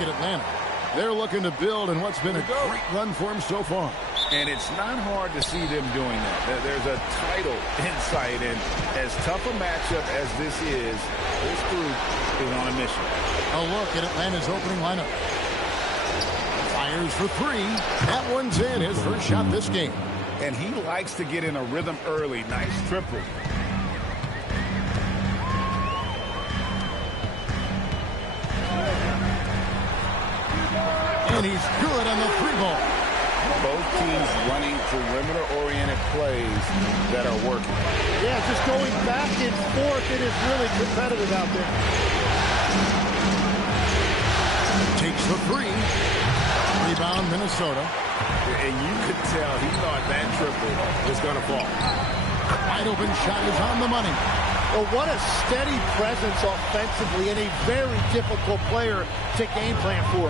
look at Atlanta. They're looking to build in what's been a great run for them so far. And it's not hard to see them doing that. There's a title in sight, and as tough a matchup as this is, this group is on a mission. A look at Atlanta's opening lineup. Fires for three. That one's in, his first shot this game. And he likes to get in a rhythm early. Nice triple. And he's good on the three ball. Both teams running perimeter-oriented plays that are working. Yeah, just going back and forth. It is really competitive out there. Takes the three. Rebound, Minnesota. And you could tell he thought that triple was going to fall. Wide open shot is on the money. Well, what a steady presence offensively and a very difficult player to game plan for.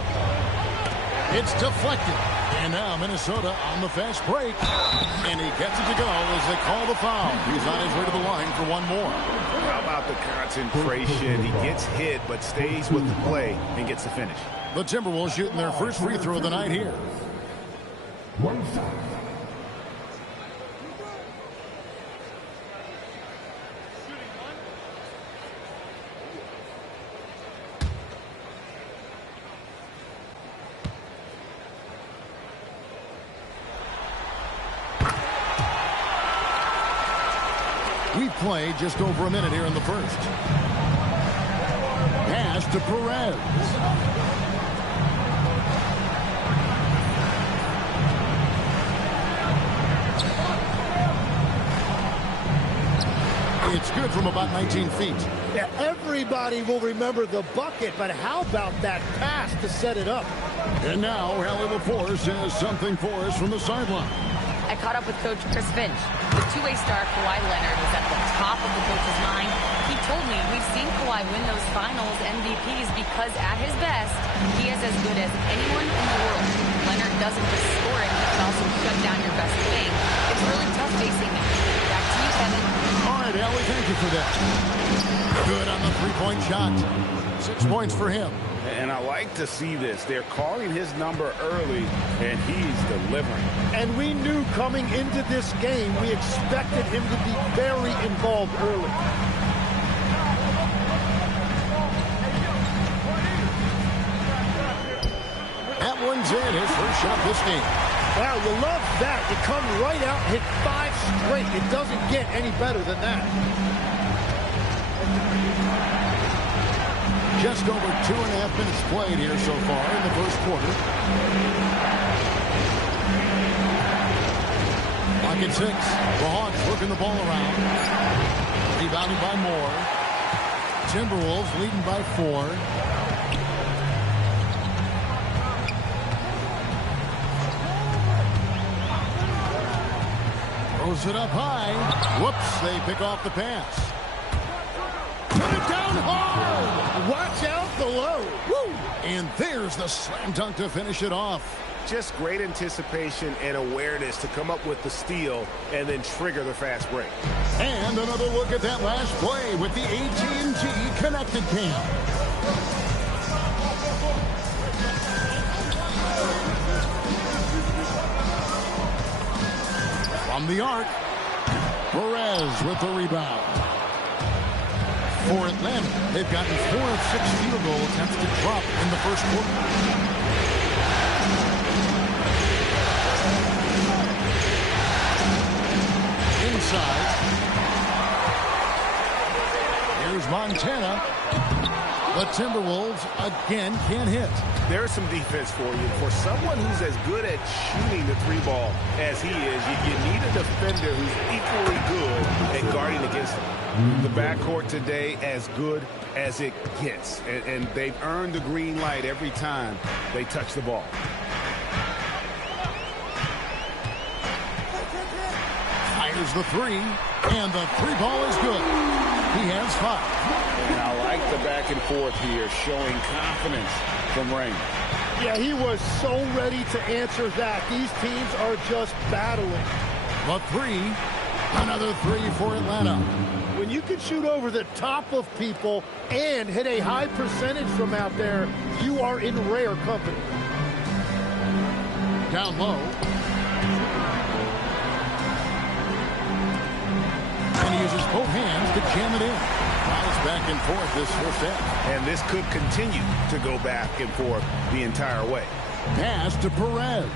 It's deflected. And now Minnesota on the fast break. And he gets it to go as they call the foul. He's on his way to the line for one more. How about the concentration? He gets hit but stays with the play and gets the finish. The Timberwolves shooting their first free throw of the night here. We've played just over a minute here in the first. Pass to Perez. It's good from about 19 feet. Yeah, everybody will remember the bucket, but how about that pass to set it up? And now, Allie LaForce has something for us from the sideline. I caught up with Coach Chris Finch. The two-way star Kawhi Leonard was at the top of the coach's mind. He told me we've seen Kawhi win those finals MVPs because at his best, he is as good as anyone in the world. Leonard doesn't just score it, he can also shut down your best wing. It's really tough facing him. Back to you, Kevin. All right, Allie, thank you for that. Good on the three-point shot. 6 points for him. And I like to see this. They're calling his number early, and he's delivering. And we knew coming into this game, we expected him to be very involved early. That one's in, his first shot this game. Wow, you love that. You come right out and hit 5 straight. It doesn't get any better than that. Just over 2.5 minutes played here so far in the first quarter. Clock at 6. The Hawks working the ball around. Rebounded by Moore. Timberwolves leading by 4. Throws it up high. Whoops, they pick off the pass. Put it down hard. Watch out below. Woo! And there's the slam dunk to finish it off. Just great anticipation and awareness to come up with the steal and then trigger the fast break. And another look at that last play with the AT&T connected cam. From the arc, Perez with the rebound. For Atlanta, they've gotten 4 of 6 field goal attempts to drop in the first quarter. Inside. Here's Montana. The Timberwolves again can't hit. There's some defense for you. For someone who's as good at shooting the three ball as he is, you need a defender who's equally good at guarding against him. The backcourt today as good as it gets. And they've earned the green light every time they touch the ball. Fires the three, and the three ball is good. He has 5. And I like the back and forth here, showing confidence from Rain. Yeah, he was so ready to answer that. These teams are just battling. The 3, another 3 for Atlanta. When When you can shoot over the top of people and hit a high percentage from out there, you are in rare company. Down low. And he uses both hands to jam it in. Fouls back and forth this first half. And this could continue to go back and forth the entire way. Pass to Perez.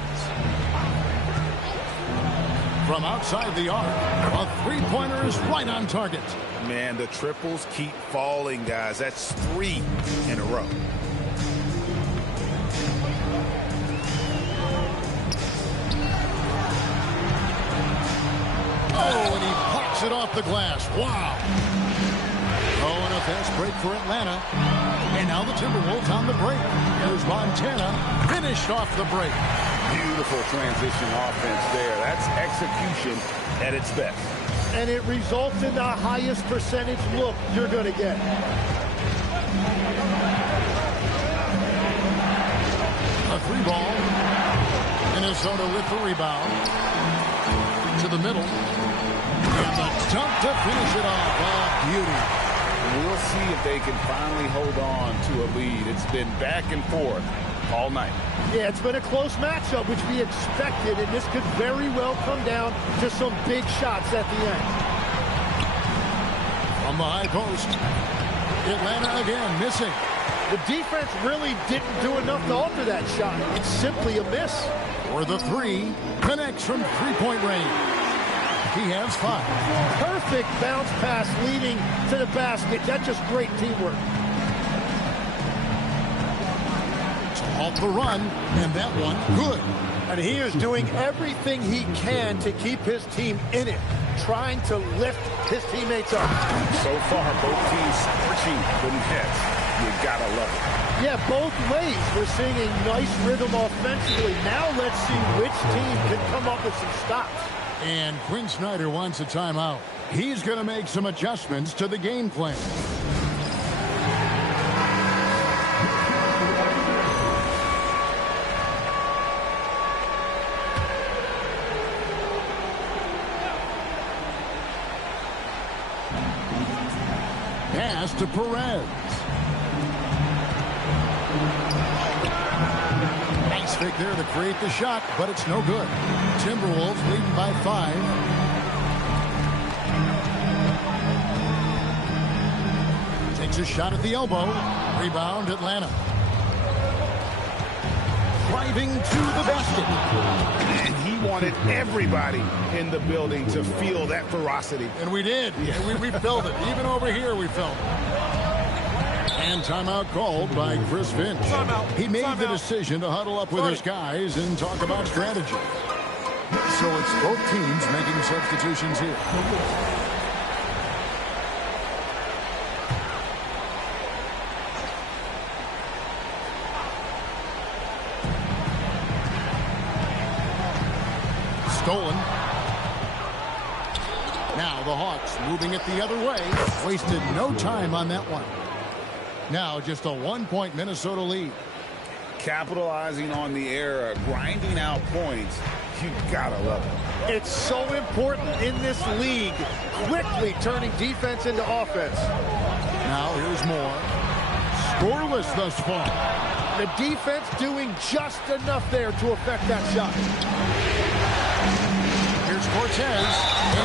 From outside the arc, a three-pointer is right on target. Man, the triples keep falling, guys. That's 3 in a row. Oh, and he pops it off the glass. Wow. Oh, and a fast break for Atlanta. And now the Timberwolves on the break. Here's Montana, finished off the break. Beautiful transition offense there. That's execution at its best. And it results in the highest percentage look you're going to get. A three ball. Minnesota with the rebound. To the middle. And the dunk to finish it off. Oh, beauty. We'll see if they can finally hold on to a lead. It's been back and forth all night. Yeah, it's been a close matchup, which we expected, and this could very well come down to some big shots at the end. From the high post. Atlanta again missing. The defense really didn't do enough to alter that shot. It's simply a miss. For the three, connects from three-point range. He has 5. Perfect bounce pass leading to the basket. That's just great teamwork. Off the run, and that one good. And he is doing everything he can to keep his team in it, trying to lift his teammates up. So far, both teams scorching the nets. You gotta love it. Yeah, both ways. We're seeing a nice rhythm offensively. Now let's see which team can come up with some stops. And Quinn Snyder wants a timeout. He's going to make some adjustments to the game plan. Pass to Perez. Nice fake there to create the shot, but it's no good. Timberwolves leading by 5. Takes a shot at the elbow. Rebound, Atlanta. Driving to the basket. And he wanted everybody in the building to feel that ferocity. And we did. Yeah, we felt it. Even over here, we felt it. And timeout called by Chris Finch. He made the decision to huddle up with his guys and talk about strategy. So it's both teams making substitutions here. Stolen. Now the Hawks moving it the other way. Wasted no time on that one. Now just a 1-point Minnesota lead. Capitalizing on the error, grinding out points. You gotta love it. It's so important in this league, quickly turning defense into offense. Now here's more. Scoreless thus far. The defense doing just enough there to affect that shot. Here's Cortez,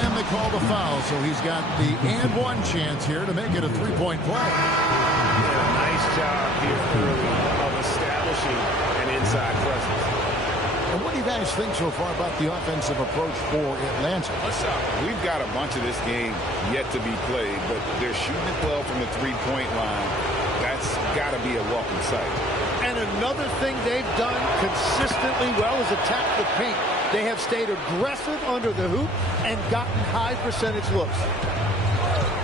and they call the foul, so he's got the and one chance here to make it a three-point play. Nice job here early of establishing an inside presence. And what do you guys think so far about the offensive approach for Atlanta? We've got a bunch of this game yet to be played, but they're shooting it well from the three-point line. That's got to be a welcome sight. And another thing they've done consistently well is attack the paint. They have stayed aggressive under the hoop and gotten high percentage looks.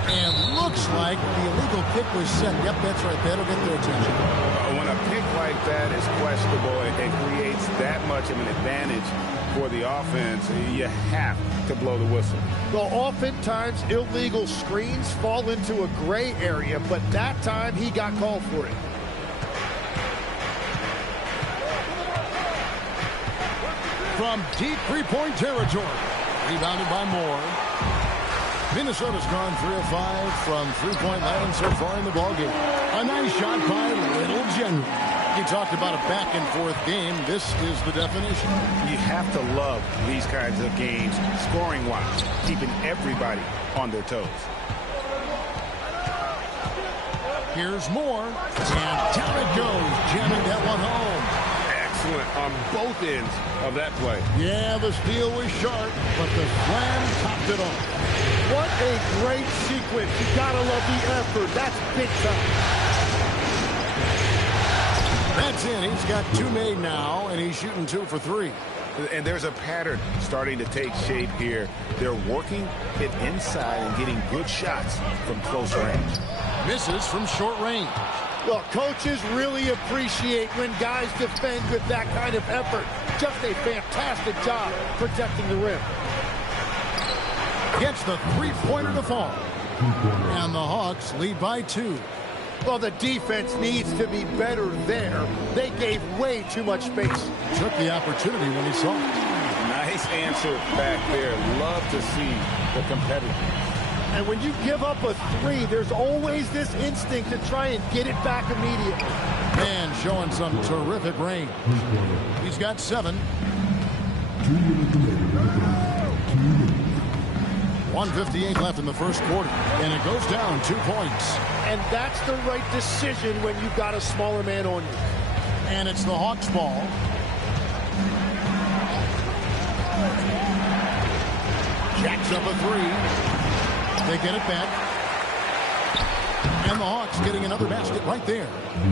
And looks like the illegal kick was set. Yep, that's right. That'll get their attention. When a pick like that is questionable and creates that much of an advantage for the offense, you have to blow the whistle. Well, oftentimes illegal screens fall into a gray area, but that time he got called for it. From deep three-point territory. Rebounded by Moore. Minnesota's gone 3 of 5 from three-point land so far in the ballgame. A nice shot by Little General. You talked about a back-and-forth game. This is the definition. You have to love these kinds of games, scoring-wise, keeping everybody on their toes. Here's more, and down it goes, jamming that one home. Excellent on both ends of that play. Yeah, the steal was sharp, but the slam topped it off. What a great sequence. You gotta love the effort. That's big time. That's in. He's got 2 made now, and he's shooting 2 for 3. And there's a pattern starting to take shape here. They're working it inside and getting good shots from close range. Misses from short range. Well, coaches really appreciate when guys defend with that kind of effort. Just a fantastic job protecting the rim. Gets the three-pointer to fall. And the Hawks lead by 2. Well, the defense needs to be better there. They gave way too much space. Took the opportunity when he saw it. Nice answer back there. Love to see the competitiveness. And when you give up a 3, there's always this instinct to try and get it back immediately. Man showing some terrific range. He's got 7. 1:58 left in the first quarter, and it goes down 2 points. And that's the right decision when you've got a smaller man on you. And it's the Hawks' ball. Jacks up a 3. They get it back. And the Hawks getting another basket right there.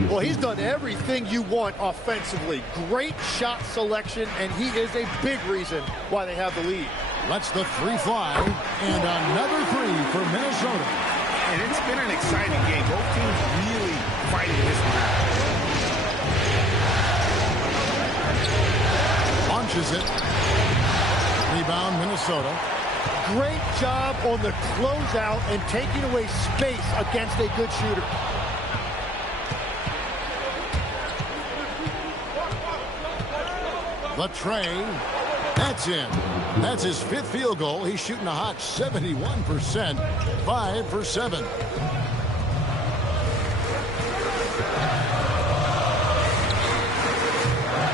Well, he's done everything you want offensively. Great shot selection, and he is a big reason why they have the lead. Lets the 3 fly, and another 3 for Minnesota. And it's been an exciting game. Both teams really fighting this one out. Launches it. Rebound, Minnesota. Great job on the closeout and taking away space against a good shooter. The tray. That's in. That's his 5th field goal. He's shooting a hot 71%. 5 for 7.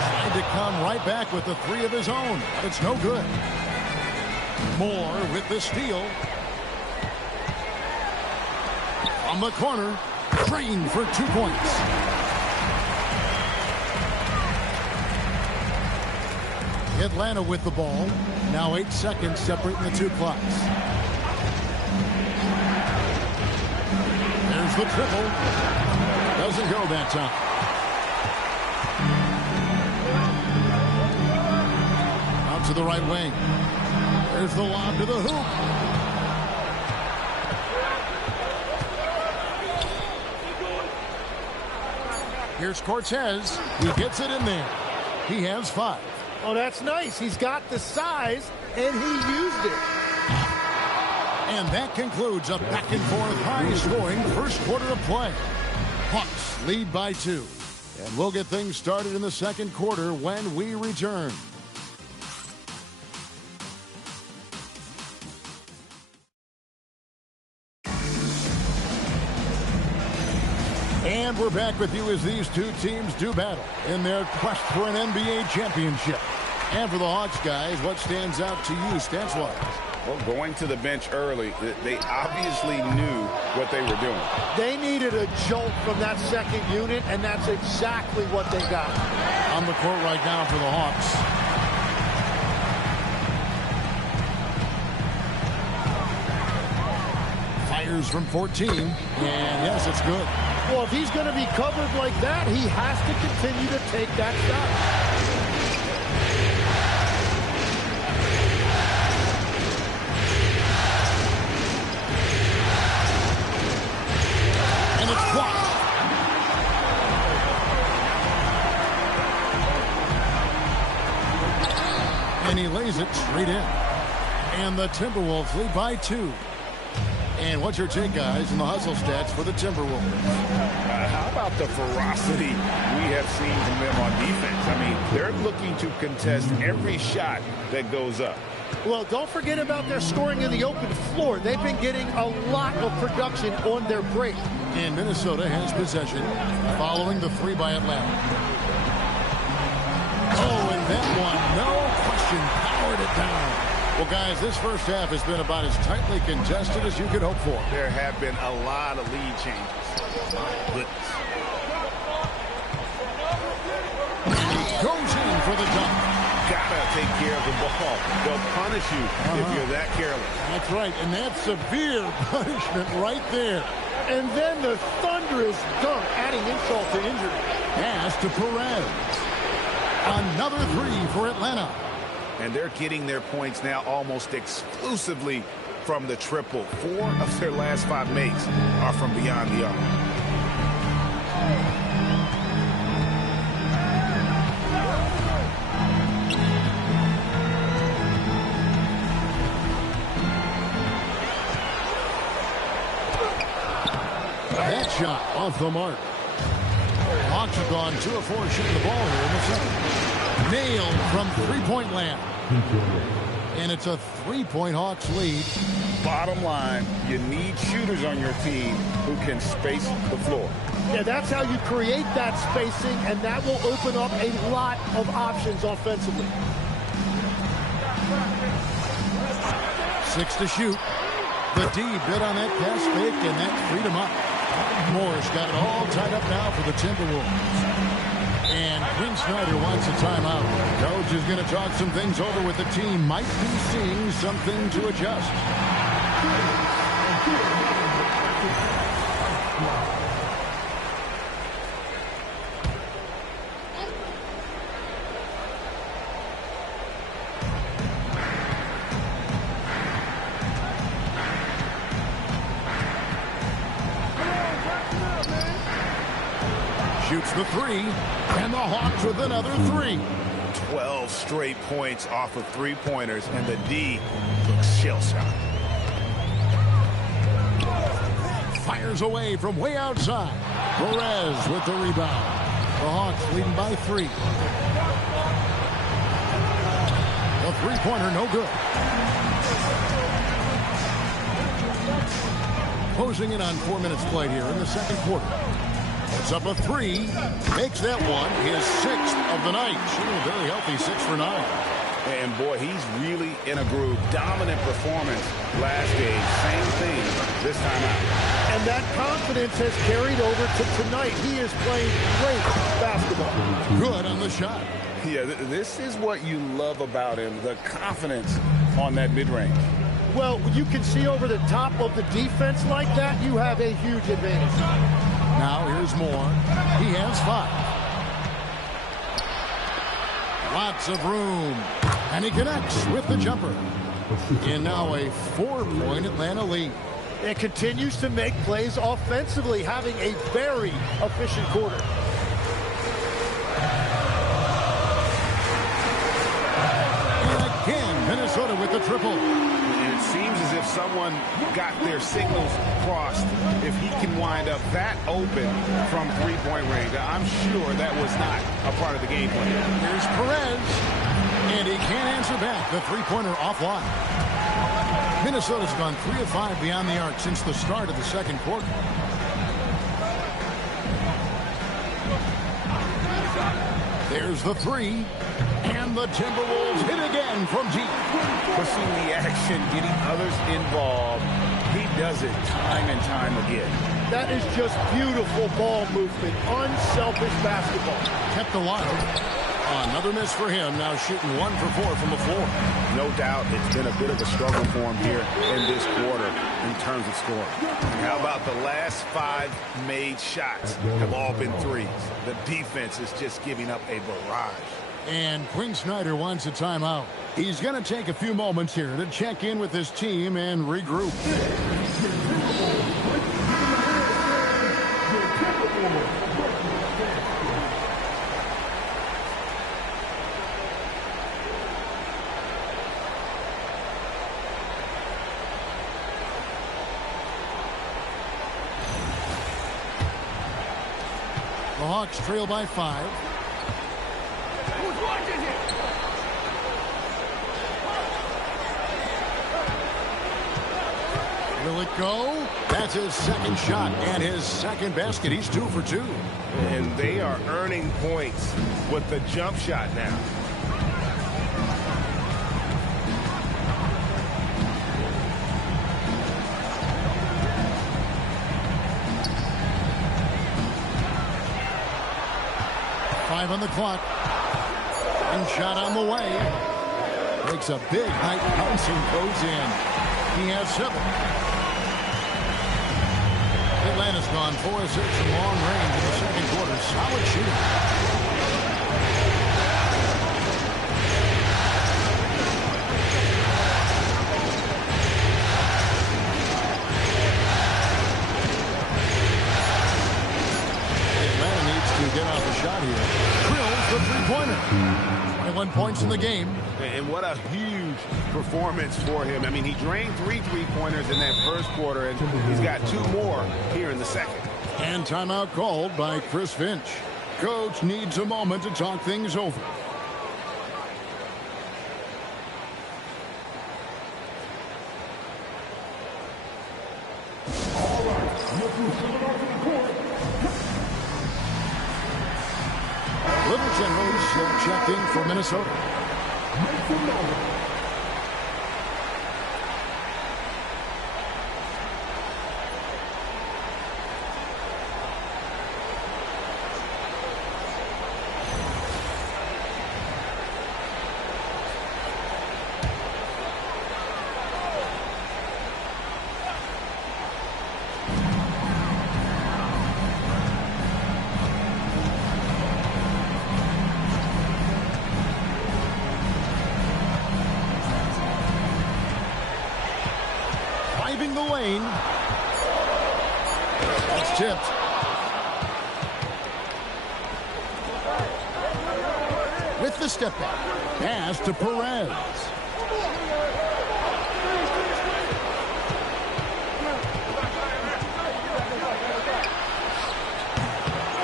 Tried to come right back with the 3 of his own. But it's no good. Moore with the steal. From the corner. Drained for 2 points. Atlanta with the ball. Now 8 seconds separating the 2 clocks. There's the triple. Doesn't go that time. Out to the right wing. There's the lob to the hoop. Here's Cortez. He gets it in there. He has 5. Oh, that's nice. He's got the size, and he used it. And that concludes a back-and-forth high-scoring first quarter of play. Hawks lead by 2. And we'll get things started in the second quarter when we return. And we're back with you as these 2 teams do battle in their quest for an NBA championship. And for the Hawks guys, what stands out to you stats-wise? Well, going to the bench early, they obviously knew what they were doing. They needed a jolt from that second unit, and that's exactly what they got. On the court right now for the Hawks. Fires from 14, and yes, it's good. Well, if he's going to be covered like that, he has to continue to take that shot. And it's blocked. And he lays it straight in. And the Timberwolves lead by 2. And what's your take, guys, in the hustle stats for the Timberwolves? How about the ferocity we have seen from them on defense? I mean, they're looking to contest every shot that goes up. Well, don't forget about their scoring in the open floor. They've been getting a lot of production on their break. And Minnesota has possession following the three by Atlanta. Oh, and that one, no question, powered it down. Well, guys, this first half has been about as tightly contested as you could hope for. There have been a lot of lead changes. My goodness. He goes in for the dunk. Gotta take care of the ball. They'll punish you if you're that careless. That's right, and that's severe punishment right there. And then the thunderous dunk, adding insult to injury. Pass to Perez. Another three for Atlanta. And they're getting their points now almost exclusively from the triple. 4 of their last 5 makes are from beyond the arc. That shot off the mark. Hawks have gone 2 of 4 shooting the ball here in the second. Nailed from three-point land. And it's a 3-point Hawks lead. Bottom line, you need shooters on your team who can space the floor. Yeah, that's how you create that spacing, and that will open up a lot of options offensively. 6 to shoot. The D bit on that pass fake, and that freed him up. Morris got it all tied up now for the Timberwolves. And Quinn Snyder wants a timeout. Coach is going to talk some things over with the team. Might be seeing something to adjust. Shoots the three, and the Hawks with another 3. 12 straight points off of 3-pointers, and the D looks shell-shocked. Fires away from way outside. Perez with the rebound. The Hawks leading by 3. The three-pointer no good. Closing in on 4 minutes played here in the second quarter. Puts up a 3, makes that one his 6th of the night. Shooting a very healthy 6 for 9. And boy, he's really in a groove. Dominant performance last game. Same thing this time out. And that confidence has carried over to tonight. He is playing great basketball. Good on the shot. Yeah, this is what you love about him, the confidence on that mid-range. Well, you can see over the top of the defense like that, you have a huge advantage. Now here's Moore. He has 5. Lots of room. And he connects with the jumper. And now a 4-point Atlanta lead. It continues to make plays offensively, having a very efficient quarter. And again, Minnesota with the triple. It seems as if someone got their signals crossed. If he can wind up that open from 3-point range, I'm sure that was not a part of the game plan. Here's Perez, and he can't answer back. The 3-pointer offline. Minnesota's gone 3 of 5 beyond the arc since the start of the second quarter. There's the 3, and the Timberwolves hit again from deep. Pushing the action, getting others involved. He does it time and time again. That is just beautiful ball movement, unselfish basketball. Kept alive. Another miss for him, now shooting 1 for 4 from the floor. No doubt it's been a bit of a struggle for him here in this quarter in terms of scoring. How about the last 5 made shots have all been threes? The defense is just giving up a barrage. And Quinn Snyder wants a timeout. He's going to take a few moments here to check in with his team and regroup. The Hawks trail by 5. Will it go? That's his second shot and his second basket. He's 2 for 2. And they are earning points with the jump shot now. Five on the clock. And shot on the way. Makes a big height bounce and goes in. He has 7. Atlanta's gone 4 of 6 from long range in the second quarter. Solid shooting. Get off the shot here. Drills the three-pointer. 21 points in the game. And what a huge performance for him. I mean, he drained 3 three-pointers in that first quarter, and he's got 2 more here in the second. And timeout called by Chris Finch. Coach needs a moment to talk things over. Little Generals checked in for Minnesota. The lane. It's tipped. With the step back. Pass to Perez.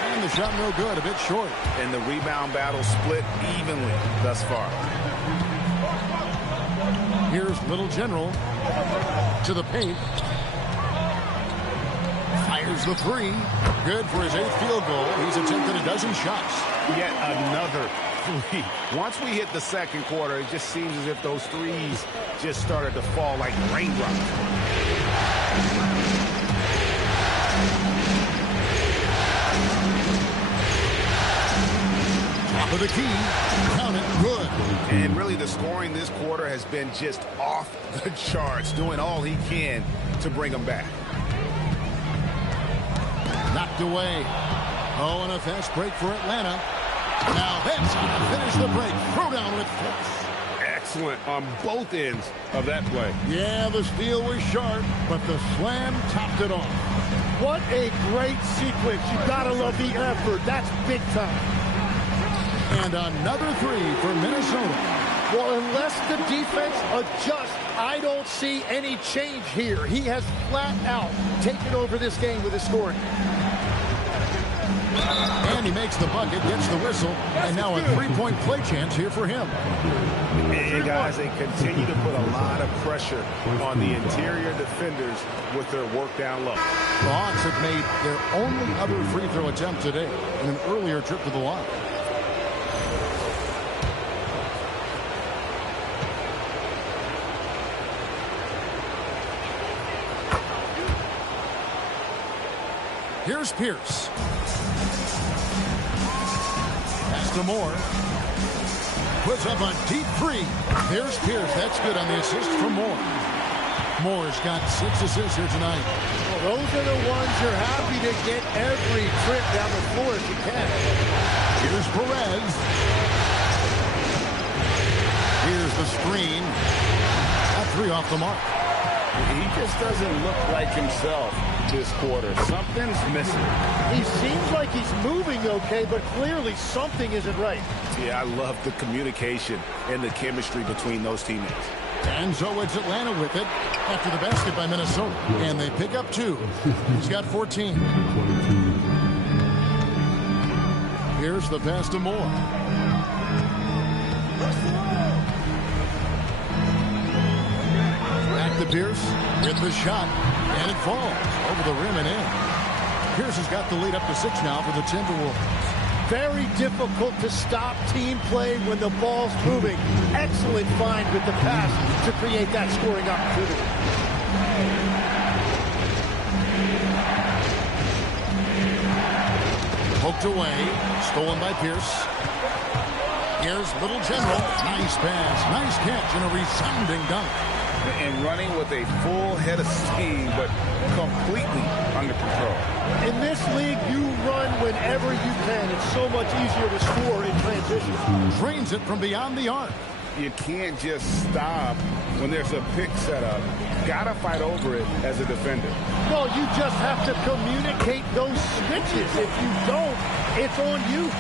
And the shot no good, a bit short. And the rebound battle split evenly thus far. Here's Little General to the paint. Fires the 3. Good for his 8th field goal. He's attempted a dozen shots. Yet another 3. Once we hit the second quarter, it just seems as if those threes just started to fall like raindrops. Top of the key. Count it. Good. And really the scoring this quarter has been just off the charts, doing all he can to bring them back. Knocked away. Oh, and a fast break for Atlanta. Now that's going to finish the break. Throw down with force. Excellent on both ends of that play. Yeah, the steal was sharp, but the slam topped it off. What a great sequence. You gotta love the effort. That's big time. And another 3 for Minnesota. Well, unless the defense adjusts, I don't see any change here. He has flat out taken over this game with his scoring. And he makes the bucket, gets the whistle, and now a 3-point play chance here for him. And guys, they continue to put a lot of pressure on the interior defenders with their work down low. The Hawks have made their only other free throw attempt today in an earlier trip to the line. Here's Pierce. Pass to Moore. Puts up a deep 3. Here's Pierce. That's good on the assist from Moore. Moore's got 6 assists here tonight. Well, those are the ones you're happy to get every trip down the floor if you can. Here's Perez. Here's the screen. That 3 off the mark. He just doesn't look like himself this quarter. Something's missing. He seems like he's moving okay, but clearly something isn't right. Yeah, I love the communication and the chemistry between those teammates. And so it's Atlanta with it after the basket by Minnesota. And they pick up 2. He's got 14. Here's the pass to Moore. Back to Pierce with the shot. And it falls over the rim and in. Pierce has got the lead up to 6 now for the Timberwolves. Very difficult to stop team play when the ball's moving. Excellent find with the pass to create that scoring opportunity. Poked away, stolen by Pierce. Here's Little General. Nice pass, nice catch, and a resounding dunk. And running with a full head of steam, but completely under control. In this league, you run whenever you can. It's so much easier to score in transition. Drains it from beyond the arc. You can't just stop when there's a pick set up. Gotta fight over it as a defender. No, you just have to communicate those switches. If you don't, it's on you.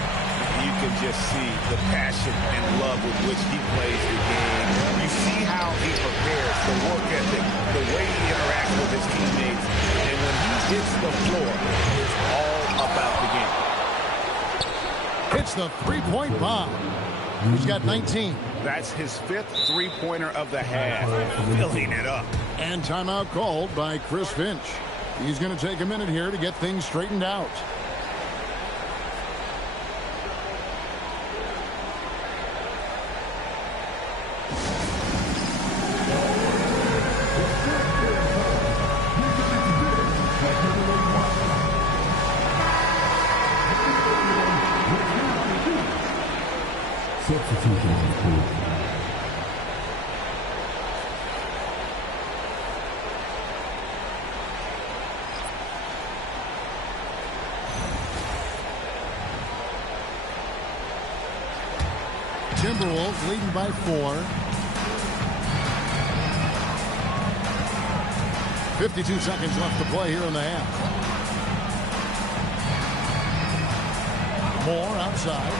You can just see the passion and love with which he plays the game. You see how he prepares, the work ethic, the way he interacts with his teammates. And when he hits the floor, it's all about the game. Hits the three-point bomb. He's got 19. That's his 5th three-pointer of the half. Filling it up. And timeout called by Chris Finch. He's going to take a minute here to get things straightened out. Substitution on the court. Timberwolves leading by 4. 52 seconds left to play here in the half. Moore outside.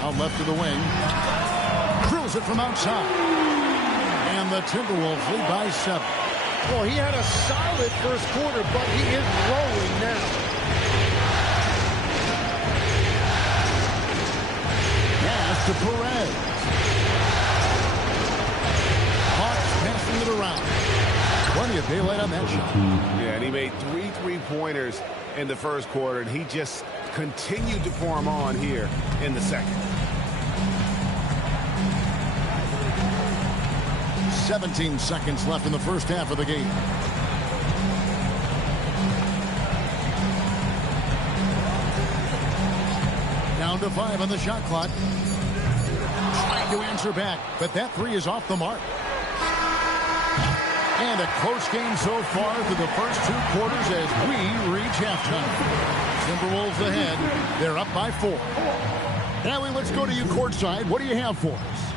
Out left to the wing. Drills it from outside. And the Timberwolves lead by 7. Well, he had a solid first quarter, but he is rolling now. Pass to Perez. Hawks passing it around. Plenty of daylight on that shot. Yeah, and he made 3 3-pointers in the first quarter, and he just continued to pour them on here in the second. 17 seconds left in the first half of the game. Down to 5 on the shot clock. Trying to answer back, but that 3 is off the mark. And a close game so far through the first 2 quarters as we reach halftime. Timberwolves ahead. They're up by 4. Allie, let's go to you courtside. What do you have for us?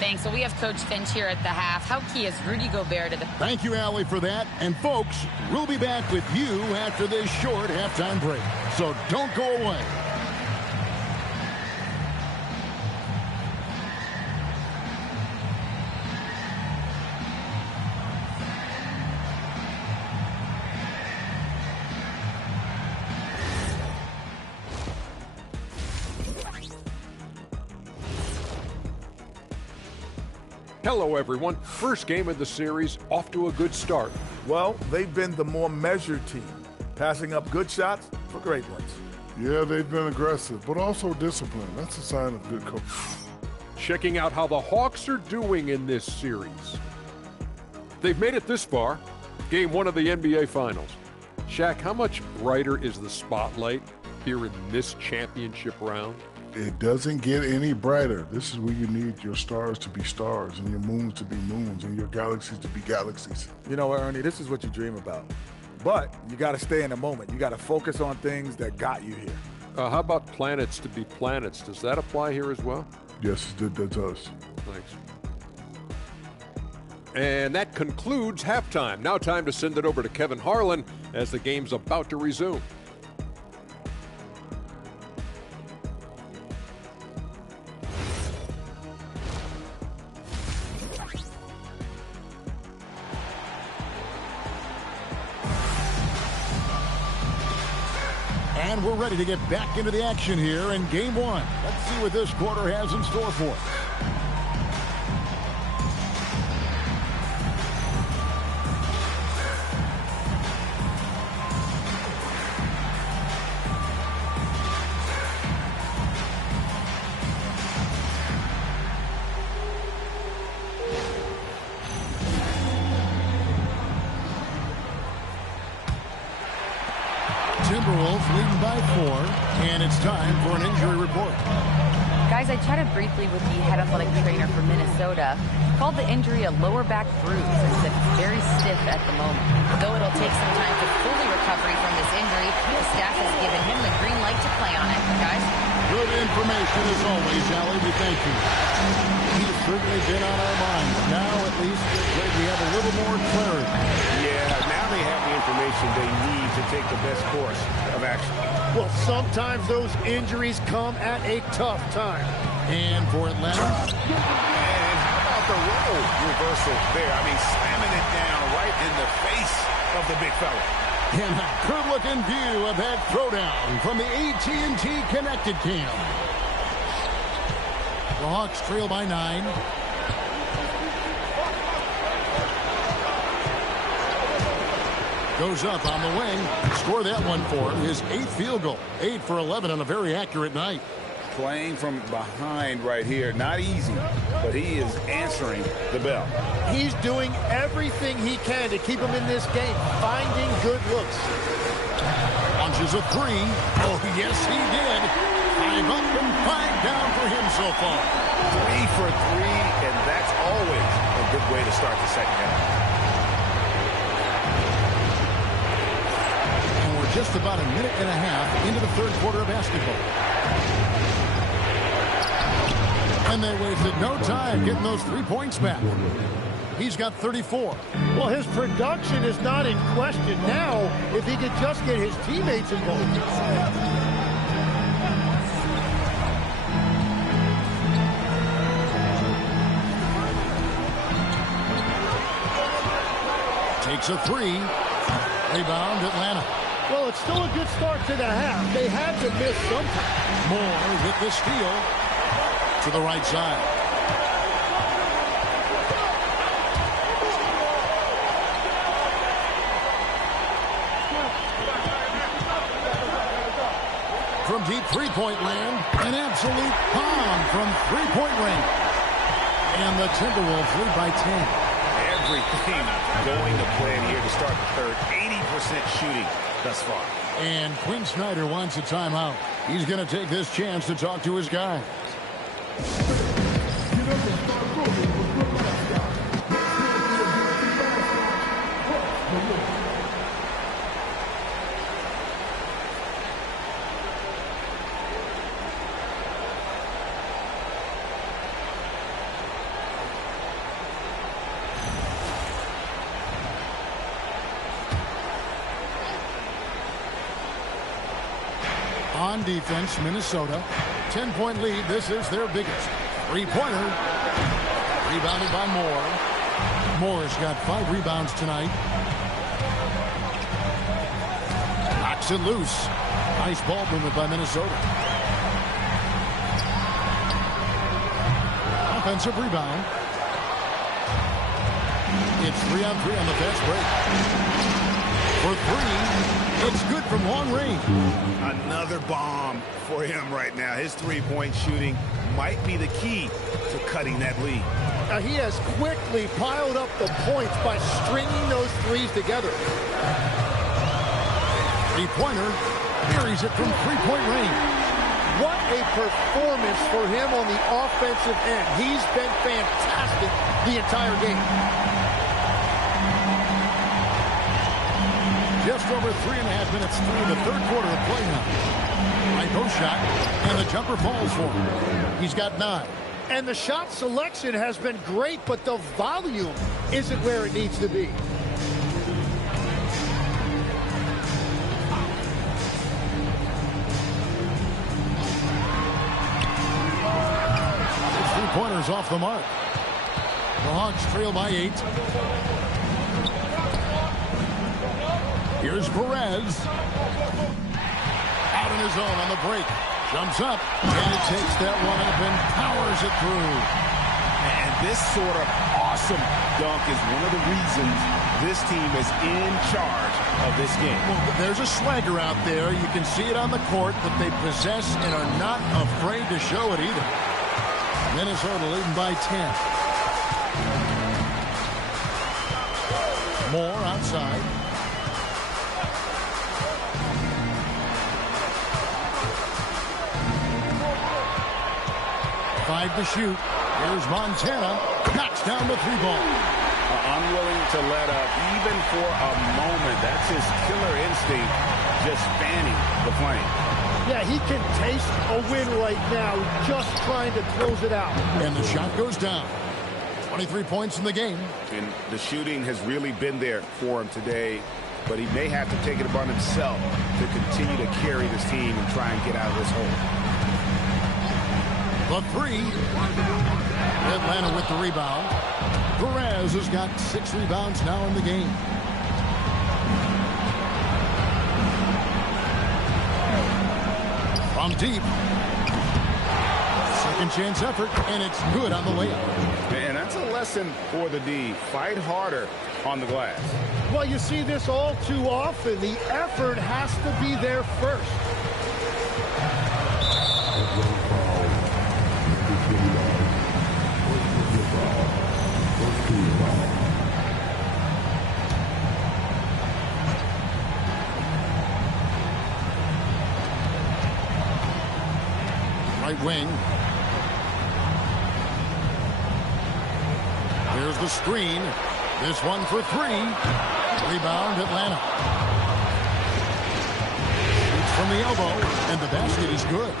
Thanks. So we have Coach Finch here at the half. How key is Rudy Gobert to the... Thank you, Allie, for that. And, folks, we'll be back with you after this short halftime break. So don't go away. Hello, everyone. First game of the series, off to a good start. Well, they've been the more measured team, passing up good shots for great ones. Yeah, they've been aggressive, but also disciplined. That's a sign of good coaching. Checking out how the Hawks are doing in this series. They've made it this far, game 1 of the NBA Finals. Shaq, how much brighter is the spotlight here in this championship round? It doesn't get any brighter. This is where you need your stars to be stars and your moons to be moons and your galaxies to be galaxies. You know what, Ernie, this is what you dream about. But you got to stay in the moment. You got to focus on things that got you here. How about planets to be planets? Does that apply here as well? Yes, that does. Thanks. And that concludes halftime. Now time to send it over to Kevin Harlan as the game's about to resume. And we're ready to get back into the action here in game 1. Let's see what this quarter has in store for us. Timberwolves leading by 4, and it's time for an injury report. Guys, I chatted briefly with the head athletic trainer for Minnesota. He called the injury a lower back bruise and said it's very stiff at the moment. Though it'll take some time to fully recovery from this injury, the staff has given him the green light to play on it. Guys? Good information as always, Allie. We thank you. He's certainly been on our minds. Now at least we have a little more clarity. Yeah, now they have the information they need to take the best course of action. Well, sometimes those injuries come at a tough time. And for Atlanta. And how about the roll reversal there? I mean, slamming it down right in the face of the big fella. And a good-looking view of that throwdown from the AT&T Connected Cam. The Hawks trail by 9. Goes up on the wing. Score that one for him. His 8th field goal. 8 for 11 on a very accurate night. Playing from behind right here. Not easy, but he is answering the bell. He's doing everything he can to keep him in this game, finding good looks. Launches a 3. Oh, yes, he did. 5 up and 5 down for him so far. 3 for 3, and that's always a good way to start the second half. Just about a minute and a half into the third quarter of basketball. And they wasted no time getting those 3 points back. He's got 34. Well, his production is not in question now if he could just get his teammates involved. Takes a 3. Rebound, Atlanta. Well, it's still a good start to the half. They had to miss sometime. Moore with the steal to the right side. From deep three-point land, an absolute bomb from three-point range. And the Timberwolves lead by 10. Everything going to plan here to start the third. 80% shooting thus far. And Quinn Snyder wants a timeout. He's going to take this chance to talk to his guys. On defense, Minnesota. 10-point lead. This is their biggest. Three-pointer. Rebounded by Moore. Moore's got 5 rebounds tonight. Knocks it loose. Nice ball movement by Minnesota. Offensive rebound. It's 3-on-3 on the fast break. For 3. It's good from long range. Another bomb for him right now. His three-point shooting might be the key to cutting that lead. He has quickly piled up the points by stringing those threes together. Three-pointer buries it from three-point range. What a performance for him on the offensive end. He's been fantastic the entire game. Just over 3.5 minutes through the third quarter of play now. Right post shot, and the jumper falls for him. He's got 9. And the shot selection has been great, but the volume isn't where it needs to be. His three-pointers off the mark. The Hawks trail by 8. Here's Perez. Out in his own on the break. Jumps up, and it takes that one up and powers it through. And this sort of awesome dunk is one of the reasons this team is in charge of this game. Well, there's a swagger out there. You can see it on the court that they possess and are not afraid to show it either. Minnesota leading by 10. Moore outside. inside to shoot. Here's Montana. Knocks down the 3-ball. Unwilling to let up even for a moment. That's his killer instinct, just fanning the flame. Yeah, he can taste a win right now, just trying to close it out. And the shot goes down. 23 points in the game. And the shooting has really been there for him today, but he may have to take it upon himself to continue to carry this team and try and get out of this hole. The 3. Atlanta with the rebound. Perez has got 6 rebounds now in the game. From deep. Second chance effort, and it's good on the layup. And that's a lesson for the D. Fight harder on the glass. Well, you see this all too often. The effort has to be there first. Right wing. Here's the screen. This one for 3. Rebound, Atlanta. Shoots from the elbow, and the basket is good.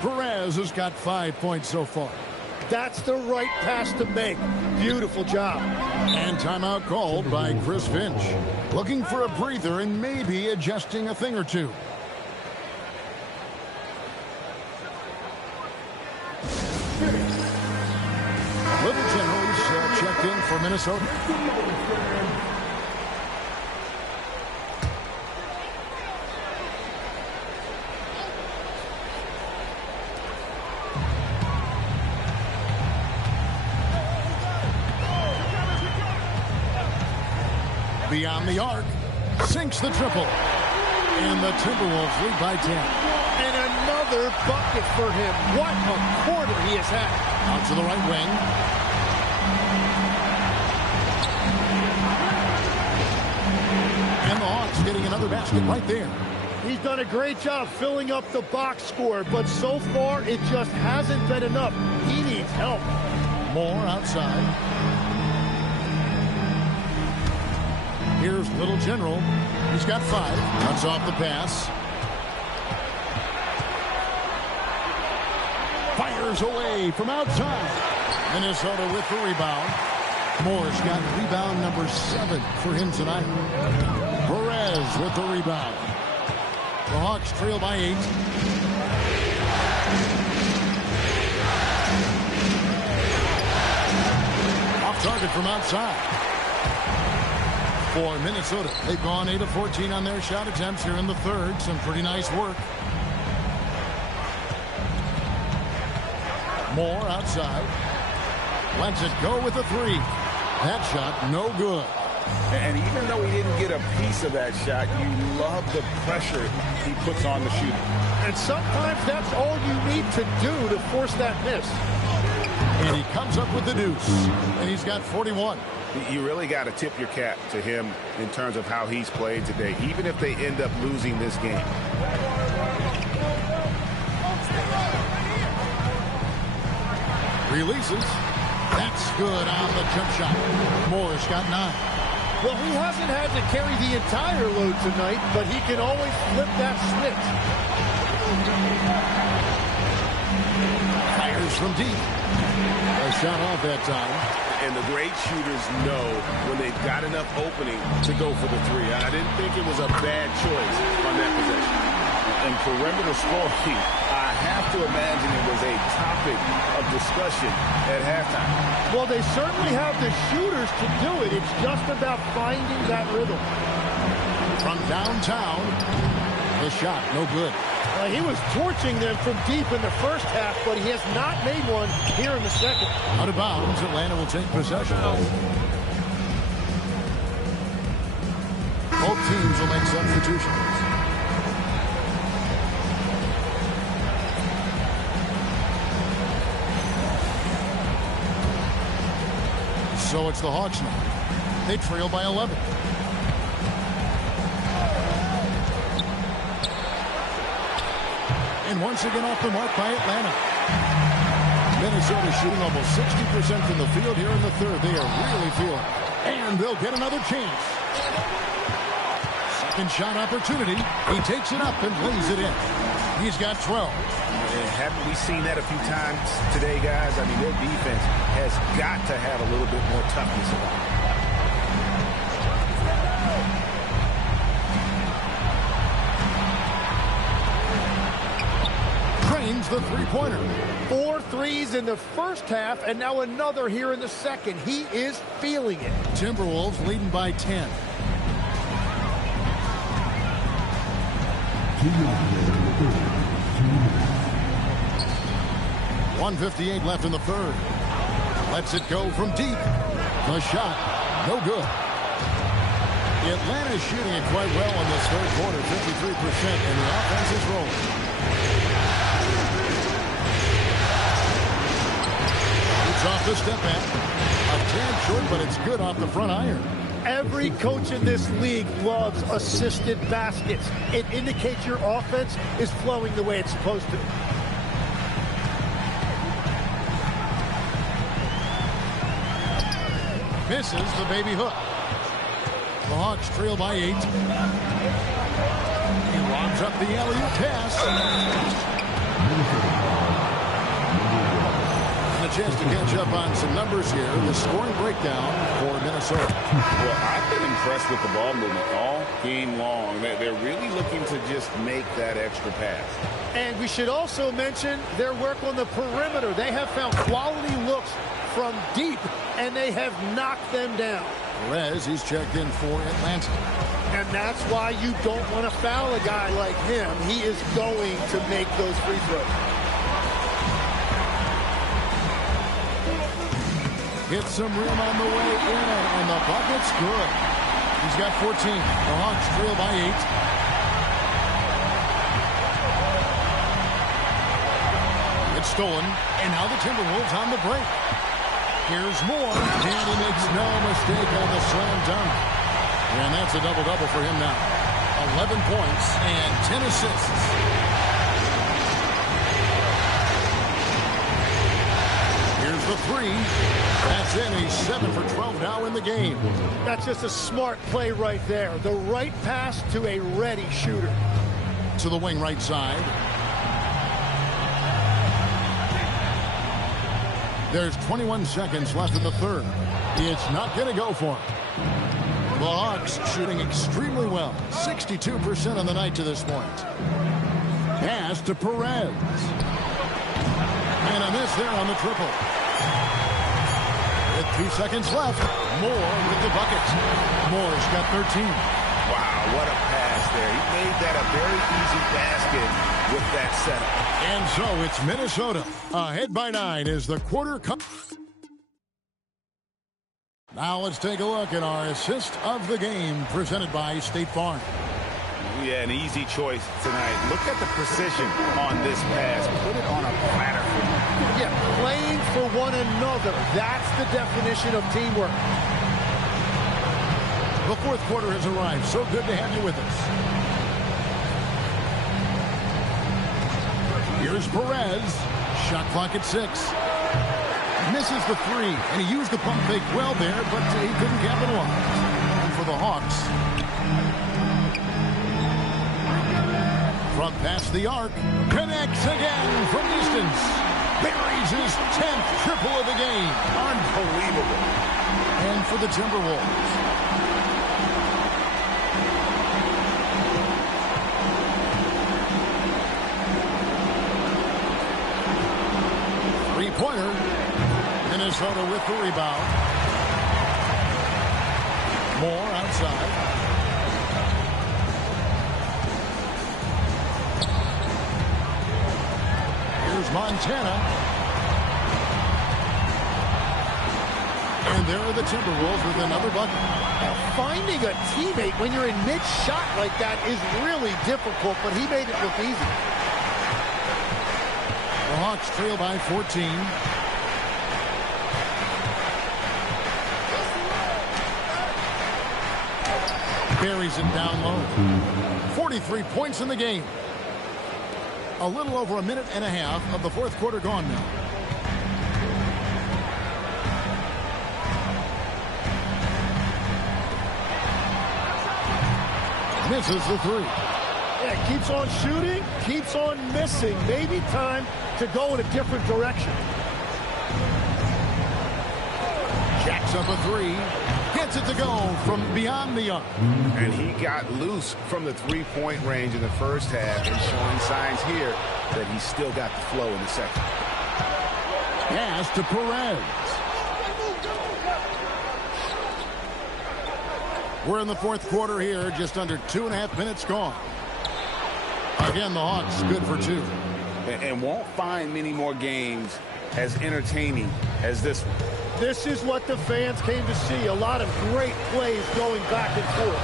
Perez has got 5 points so far. That's the right pass to make. Beautiful job. And timeout called by Chris Finch. Looking for a breather and maybe adjusting a thing or two. Little Generals checked in for Minnesota. Beyond the arc, sinks the triple. And the Timberwolves lead by 10. And another bucket for him. What a quarter he has had. Out to the right wing. And the Hawks getting another basket right there. He's done a great job filling up the box score, but so far it just hasn't been enough. He needs help. More outside. Here's Little General. He's got 5. Cuts off the pass. Fires away from outside. Minnesota with the rebound. Moore's got rebound number 7 for him tonight. Perez with the rebound. The Hawks trail by 8. Off target from outside. For Minnesota, they've gone 8 of 14 on their shot attempts here in the third. Some pretty nice work. Moore outside. Lets it go with a 3. That shot no good. And even though he didn't get a piece of that shot, you love the pressure he puts on the shooter. And sometimes that's all you need to do to force that miss. And he comes up with the deuce. And he's got 41. You really got to tip your cap to him in terms of how he's played today, even if they end up losing this game. Releases. That's good on the jump shot. Moore's got 9. Well, he hasn't had to carry the entire load tonight, but he can always flip that switch. Fires from deep. A shot off that time. And the great shooters know when they've got enough opening to go for the 3. I didn't think it was a bad choice on that possession. And perimeter scoring, I have to imagine it was a topic of discussion at halftime. Well, they certainly have the shooters to do it. It's just about finding that rhythm. From downtown, the shot no good. He was torching them from deep in the first half, but he has not made one here in the second. Out of bounds, Atlanta will take possession. Both teams will make substitutions. So it's the Hawks now. They trail by 11. And once again off the mark by Atlanta. Minnesota shooting almost 60% from the field here in the third. They are really feeling it. And they'll get another chance. Second shot opportunity. He takes it up and lays it in. He's got 12. Haven't we seen that a few times today, guys? I mean, their defense has got to have a little bit more toughness about it. Trains the three-pointer. 4 threes in the first half, and now another here in the second. He is feeling it. Timberwolves leading by 10. .158 left in the third. Lets it go from deep. The shot, no good. Atlanta's shooting it quite well in this third quarter, 53%, and the offense is rolling. It's off the step back. A tad short, but it's good off the front iron. Every coach in this league loves assisted baskets. It indicates your offense is flowing the way it's supposed to. Misses the baby hook. The Hawks trail by 8. He lobs up the alley-oop pass. And a chance to catch up on some numbers here. The scoring breakdown for Minnesota. Well, I've been impressed with the ball movement all game long. They're really looking to just make that extra pass. And we should also mention their work on the perimeter. They have found quality looks from deep, and they have knocked them down. Perez, he's checked in for Atlanta. And that's why you don't want to foul a guy like him. He is going to make those free throws. Hits some rim on the way in, and the bucket's good. He's got 14. The Hawks trail by 8. It's stolen, and now the Timberwolves on the break. Here's Moore, and he makes no mistake on the slam dunk. And that's a double-double for him now. 11 points and 10 assists. Here's the three. That's in. He's 7 for 12 now in the game. That's just a smart play right there. The right pass to a ready shooter. To the wing right side. There's 21 seconds left in the third. It's not going to go for him. The Hawks shooting extremely well. 62% on the night to this point. Pass to Perez. And a miss there on the triple. With 2 seconds left, Moore with the bucket. Moore's got 13. Wow, what a pass there. He made that a very easy basket with that setup. And so it's Minnesota ahead by 9 as the quarter comes. Now let's take a look at our assist of the game presented by State Farm. Yeah, an easy choice tonight. Look at the precision on this pass. Put it on a platter. Yeah, playing for one another. That's the definition of teamwork. The fourth quarter has arrived. So good to have you with us. Here's Perez. Shot clock at 6. Misses the three, and he used the pump fake well there, but he couldn't capitalize. And for the Hawks. Front past the arc. Connects again from distance. Buries his 10th triple of the game. Unbelievable. And for the Timberwolves. Three-pointer. Minnesota with the rebound. Moore outside. Here's Montana. And there are the Timberwolves with another bucket. Finding a teammate when you're in mid-shot like that is really difficult, but he made it look easy. The Hawks trail by 14. Buries it down low. 43 points in the game. A little over a minute and a half of the fourth quarter gone now. Misses the three. Yeah, keeps on shooting, keeps on missing. Maybe time to go in a different direction. Jacks up a three. Gets it to go from beyond the arc. And he got loose from the three-point range in the first half and showing signs here that he's still got the flow in the second. Pass to Perez. We're in the fourth quarter here, just under 2.5 minutes gone. Again, the Hawks good for two. And won't find many more games as entertaining as this one. This is what the fans came to see. A lot of great plays going back and forth.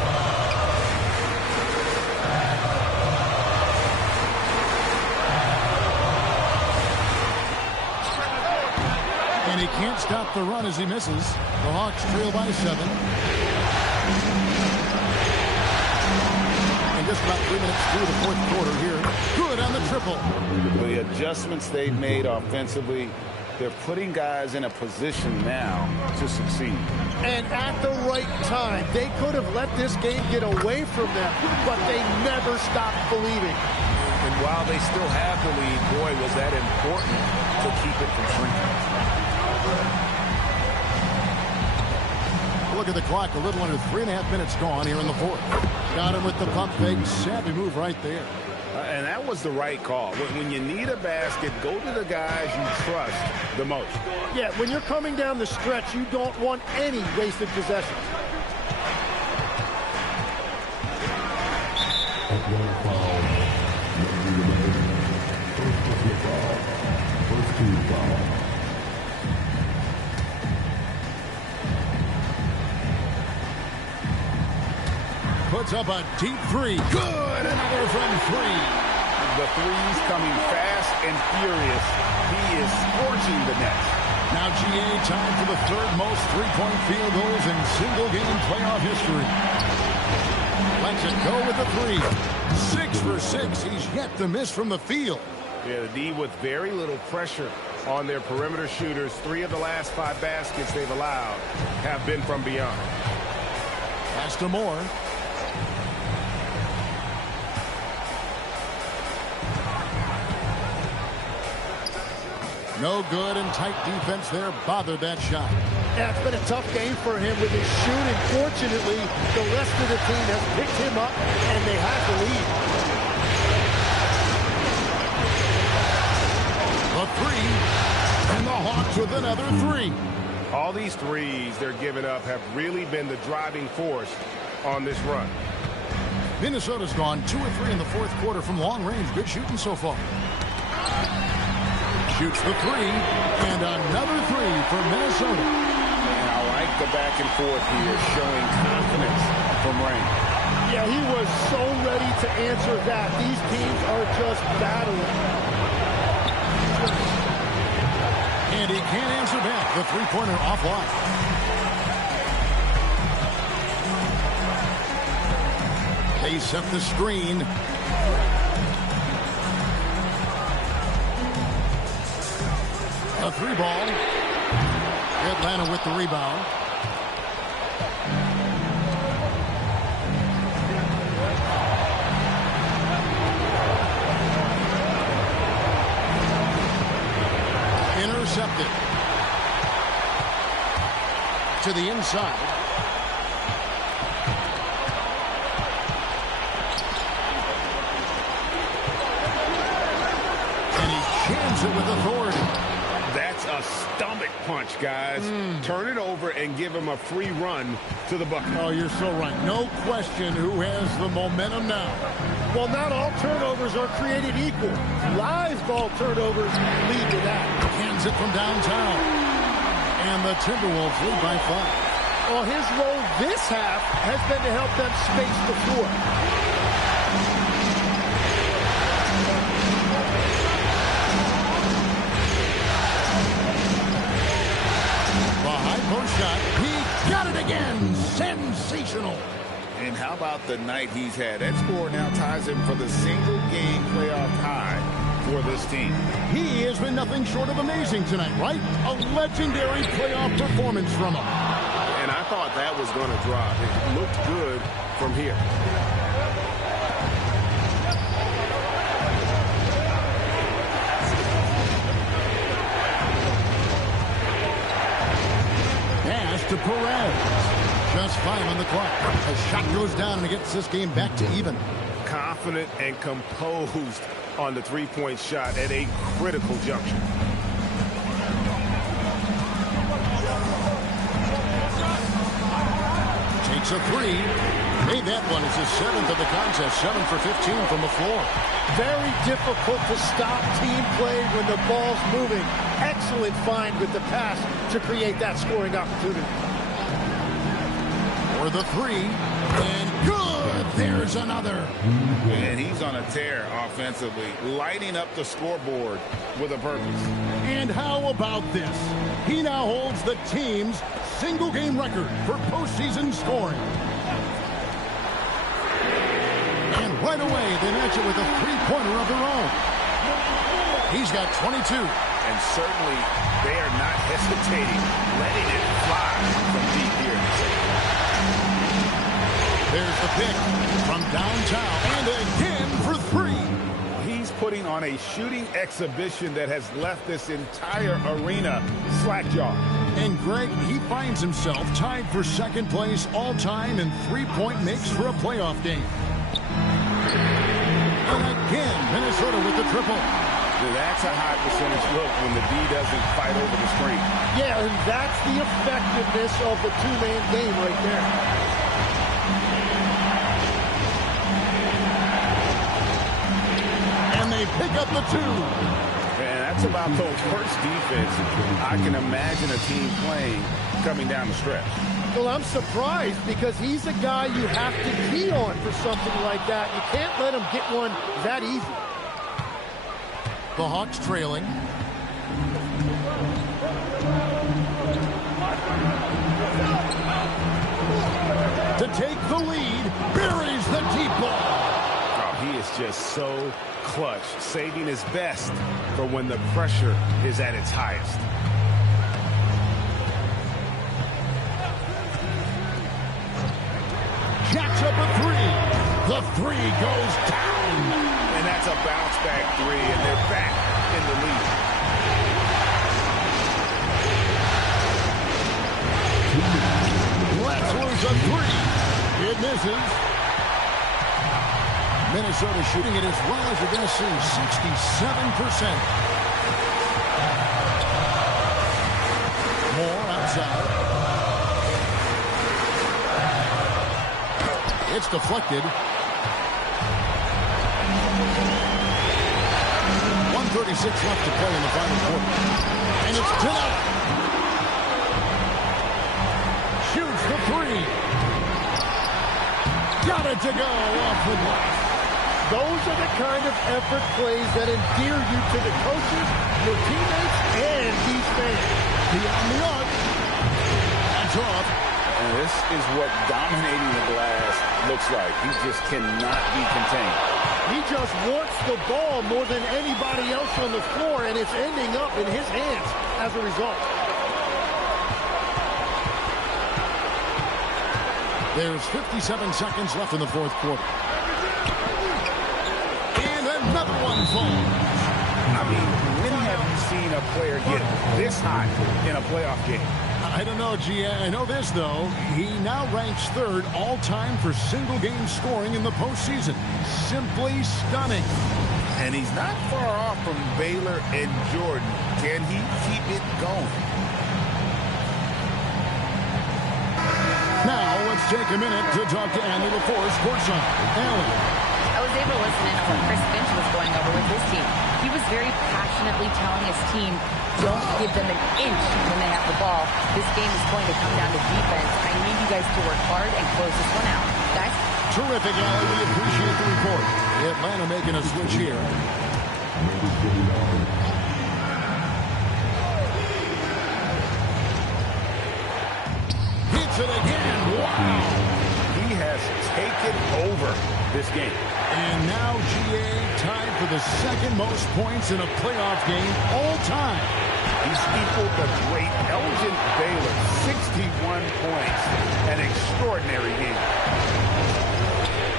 And he can't stop the run as he misses. The Hawks trail by 7. And just about 3 minutes through the fourth quarter here. Good on the triple. The adjustments they've made offensively, they're putting guys in a position now to succeed. And at the right time, they could have let this game get away from them, but they never stopped believing. And while they still have the lead, boy, was that important to keep it from shrinking. Look at the clock, a little under 3.5 minutes gone here in the fourth. Got him with the pump fake, savvy move right there. And that was the right call. When you need a basket, go to the guys you trust the most. Yeah, when you're coming down the stretch, you don't want any wasted possessions. Puts up a deep three. Good! Another from 3. The threes coming fast and furious. He is scorching the net. Now GA tied for the third most three-point field goals in single-game playoff history. Lets it go with the 3. 6 for 6. He's yet to miss from the field. Yeah, the D with very little pressure on their perimeter shooters. 3 of the last 5 baskets they've allowed have been from beyond. Pass to Moore. No good, and tight defense there bothered that shot. Yeah, it's been a tough game for him with his shooting. Fortunately, the rest of the team has picked him up, and they have the lead. The 3, and the Hawks with another 3. All these threes they're giving up have really been the driving force on this run. Minnesota's gone 2 of 3 in the fourth quarter from long range. Good shooting so far. Shoots the 3, and another 3 for Minnesota. And I like the back and forth here, showing confidence from Rain. Yeah, he was so ready to answer that. These teams are just battling. And he can't answer back. The three-pointer offline. They set the screen. A 3-ball. Atlanta with the rebound. Intercepted. To the inside. And he jams it with authority. That's a stomach punch, guys. Turn it over and give him a free run to the bucket. Oh, you're so right. No question who has the momentum now. Well, not all turnovers are created equal. Live ball turnovers lead to that. Hands it from downtown. And the Timberwolves lead by 5. Well, his role this half has been to help them space the floor. The high post shot. He got it again. Sensational. And how about the night he's had? That score now ties him for the single-game playoff tie for this team. He has been nothing short of amazing tonight, right? A legendary playoff performance from him. And I thought that was going to drop. It looked good from here. 5 on the clock. A shot goes down and it gets this game back to even. Confident and composed on the three-point shot at a critical juncture. Takes a three. Made that one. It's his 7th of the contest. 7 for 15 from the floor. Very difficult to stop team play when the ball's moving. Excellent find with the pass to create that scoring opportunity. For the three. And good. There's another. And he's on a tear offensively, lighting up the scoreboard with a purpose. And how about this? He now holds the team's single-game record for postseason scoring. And right away, they match it with a three-pointer of their own. He's got 22. And certainly, they are not hesitating, letting it fly from deep here. There's the pick from downtown. And again for three. He's putting on a shooting exhibition that has left this entire arena slack-jawed. And Greg, he finds himself tied for second place all-time in three-point makes for a playoff game. And again, Minnesota with the triple. That's a high percentage look when the D doesn't fight over the screen. Yeah, and that's the effectiveness of the two-man game right there. And they pick up the two. And that's about the worst defense I can imagine a team playing coming down the stretch. Well, I'm surprised because he's a guy you have to key on for something like that. You can't let him get one that easy. The Hawks trailing. To take the lead, buries the deep ball. Oh, he is just so clutch, saving his best for when the pressure is at its highest. Jacks up a three. The three goes down. And that's a bounce-back three, and they're back in the lead. Let's lose a three. It misses. Minnesota shooting it as well as you're going to see, 67%. More outside. It's deflected. 1:36 left to play in the final quarter. And it's tonight. Shoots the three. Got it to go off the glass. Those are the kind of effort plays that endear you to the coaches, your teammates, and these fans. Beyond the arc. That's off. And this is what dominating the glass looks like. He just cannot be contained. He just wants the ball more than anybody else on the floor, and it's ending up in his hands as a result. There's 57 seconds left in the fourth quarter. And another one falls. I mean, when have you seen a player get this hot in a playoff game? I don't know, G. I know this, though. He now ranks third all-time for single-game scoring in the postseason. Simply stunning. And he's not far off from Baylor and Jordan. Can he keep it going? Now, let's take a minute to talk to Andy LaForce courtside. Allie. I was able to listen in on what Chris Finch was going over with his team. He was very passionately telling his team, don't give them an inch when they have the ball. This game is going to come down to defense. I need you guys to work hard and close this one out. Guys? Terrific, Allie. We appreciate the report. Atlanta making a switch here. Hits it again. Wow. He has taken over this game. And now GA tied for the second most points in a playoff game all time. He's equaled the great Elgin Baylor, 61 points. An extraordinary game.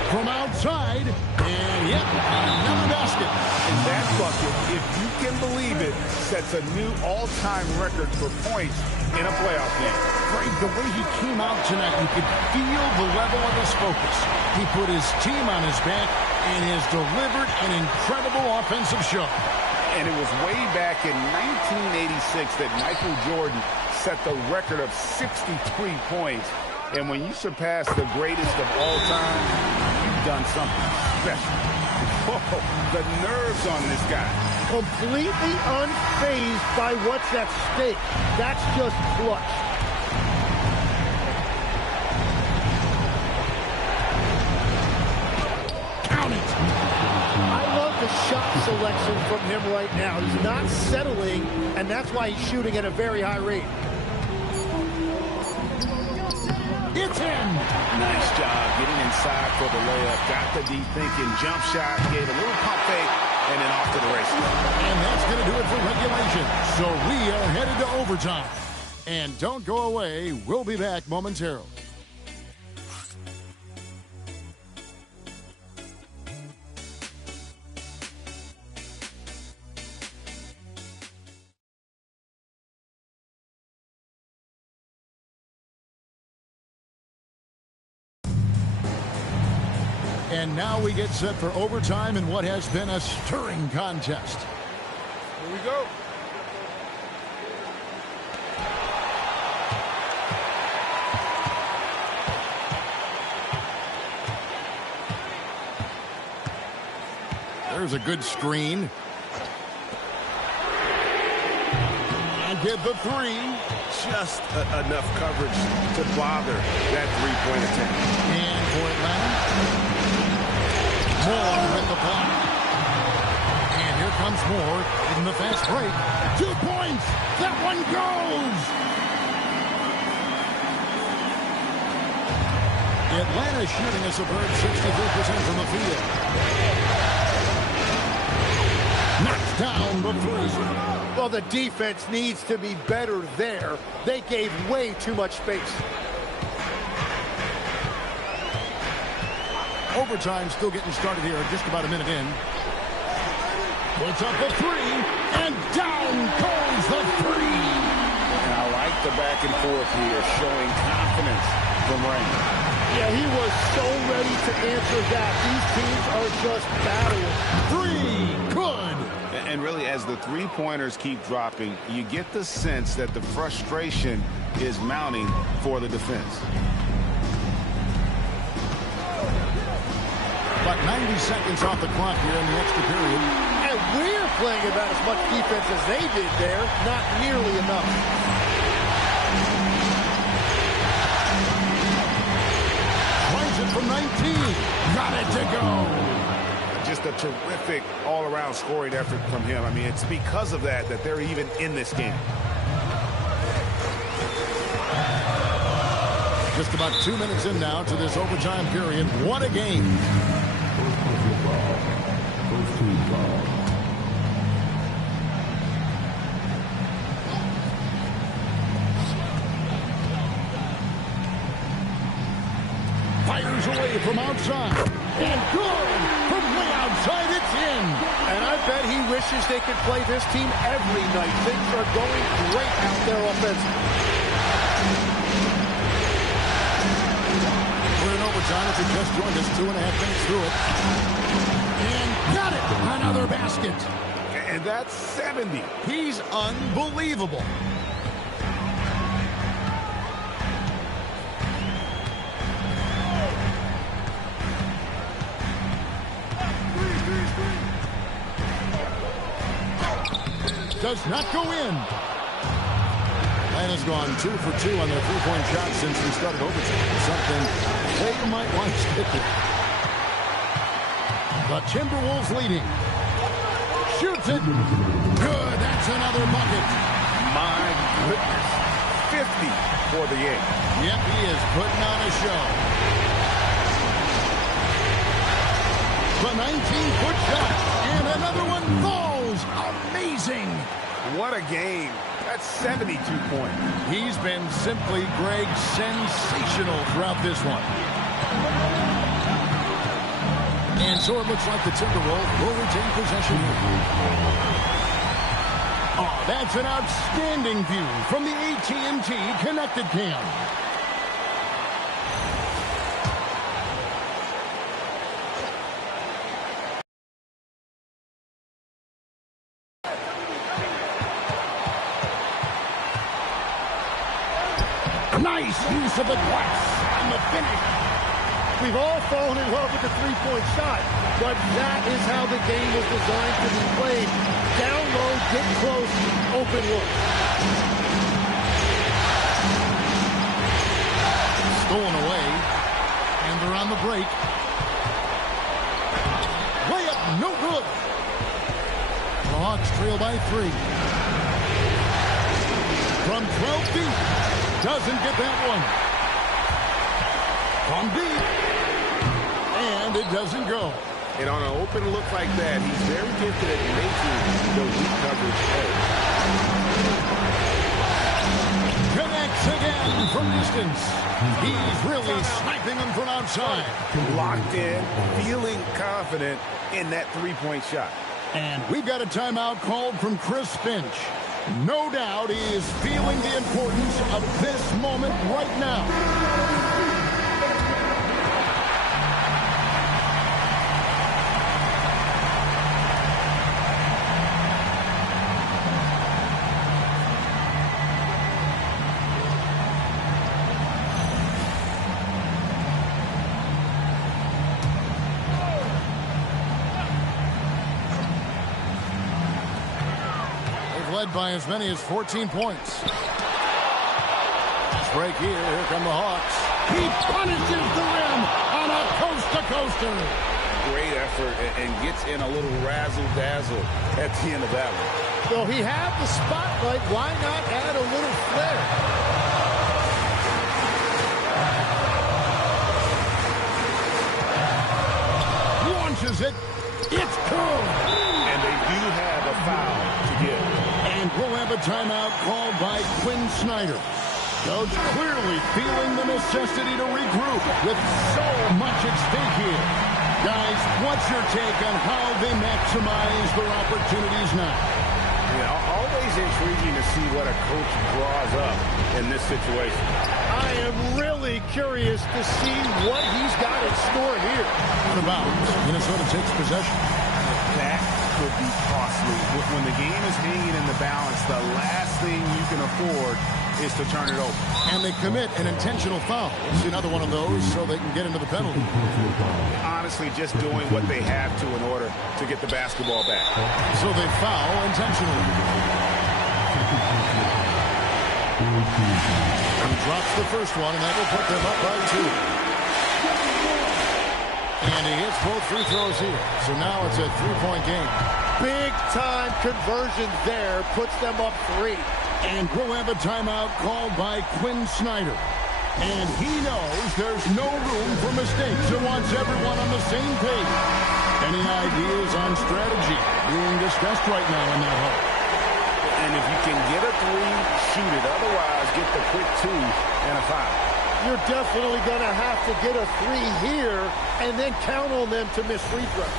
From outside, and yep, another basket. And that's bucket, if you can believe it, sets a new all-time record for points in a playoff game. Greg, the way he came out tonight, you could feel the level of his focus. He put his team on his back and has delivered an incredible offensive show. And it was way back in 1986 that Michael Jordan set the record of 63 points. And when you surpass the greatest of all time, you've done something special. Whoa, the nerves on this guy. Completely unfazed by what's at stake. That's just clutch. Count it. I love the shot selection from him right now. He's not settling, and that's why he's shooting at a very high rate. It's in. Nice job getting inside for the layup. Got the deep thinking jump shot, gave a little pump fake, and then off to the races. And that's going to do it for regulation. So we are headed to overtime. And don't go away. We'll be back momentarily. And now we get set for overtime in what has been a stirring contest. Here we go. There's a good screen. And get the three. Just enough coverage to bother that three-point attempt. And for Atlanta, Moore with the block. And here comes Moore in the fast break. 2 points. That one goes. Atlanta shooting a superb 63% from the field. Knocks down the three. Well, the defense needs to be better there. They gave way too much space. Overtime still getting started here, just about a minute in. Puts up the three, and down goes the three. And I like the back and forth here, showing confidence from Raymond. Yeah, he was so ready to answer that. These teams are just battling. Three, good. And really, as the three-pointers keep dropping, you get the sense that the frustration is mounting for the defense. About 90 seconds off the clock here in the extra period. And we're playing about as much defense as they did there. Not nearly enough. Tries it from 19. Got it to go. Just a terrific all-around scoring effort from him. I mean, it's because of that they're even in this game. Just about 2 minutes in now to this overtime period. What a game. Fires away from outside. And good. From way outside, it's in. And I bet he wishes they could play this team every night. Things are going great out there offensively. We're in overtime. If you just joined us, 2.5 minutes through it. And got it. Another basket. And that's 70. He's unbelievable. Does not go in. Atlanta's gone 2 for 2 on their three-point shot since we started overtime. Something they might want to stick with. The Timberwolves leading. Shoots it. Good. That's another bucket. My goodness. 50 for the 8. Yep, he is putting on a show. The 19-foot shot. And another one falls. Amazing. What a game. That's 72 points. He's been simply, Greg, sensational throughout this one. And so it looks like the Timberwolves will retain possession. Oh, that's an outstanding view from the AT&T Connected Cam. Nice use of the glass and the finish. We've all fallen in love with the three-point shot, but that is how the game was designed to be played. Down low, get close, open look. Stolen away, and they're on the break. Layup, no good. The Hawks trail by 3. From 12 feet, doesn't get that one. From deep, and it doesn't go. And on an open look like that, he's very gifted at making the weak coverage play. Connects again from distance. He's really sniping them from outside. Locked in, feeling confident in that three-point shot. And we've got a timeout called from Chris Finch. No doubt he is feeling the importance of this moment right now. Led by as many as 14 points. This break here come the Hawks. He punishes the rim on a coast-to-coaster. Great effort and gets in a little razzle-dazzle at the end of that one. Well, he had the spotlight. Why not add a little flair? Launches it. It's good. And they do have a foul to give. And we'll have a timeout called by Quinn Snyder. Coach clearly feeling the necessity to regroup with so much at stake here. Guys, what's your take on how they maximize their opportunities now? Yeah, always intriguing to see what a coach draws up in this situation. I am really curious to see what he's got in store here. Out of bounds. Minnesota takes possession. That could be costly. When the game is hanging in the balance, the last thing you can afford is to turn it over. And they commit an intentional foul. It's another one of those so they can get into the penalty. Honestly, just doing what they have to in order to get the basketball back. So they foul intentionally. He drops the first one, and that will put them up by 2. And he hits both free throws here. So now it's a three-point game. Big-time conversion there puts them up 3. And we'll have a timeout called by Quinn Snyder. And he knows there's no room for mistakes and wants everyone on the same page. Any ideas on strategy being discussed right now in that hole? And if you can get a 3, shoot it. Otherwise, get the quick 2 and a foul. You're definitely going to have to get a 3 here and then count on them to miss free throws.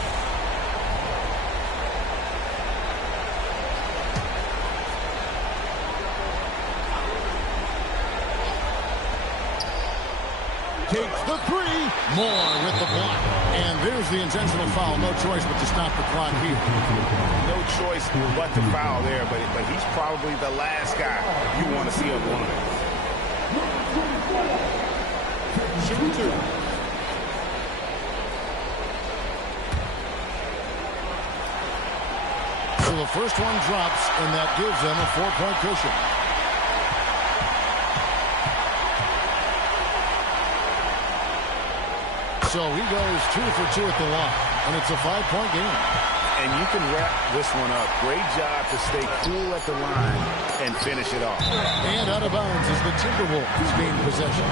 Takes the 3. Moore with the block. And there's the intentional foul. No choice but to stop the clock here. No choice but to foul there, but he's probably the last guy you want to see on the line. Shoot 2. So the first one drops, and that gives them a 4-point cushion. So he goes 2 for 2 at the line, and it's a 5-point game. And you can wrap this one up. Great job to stay cool at the line and finish it off. And out of bounds is the Timberwolves gain possession.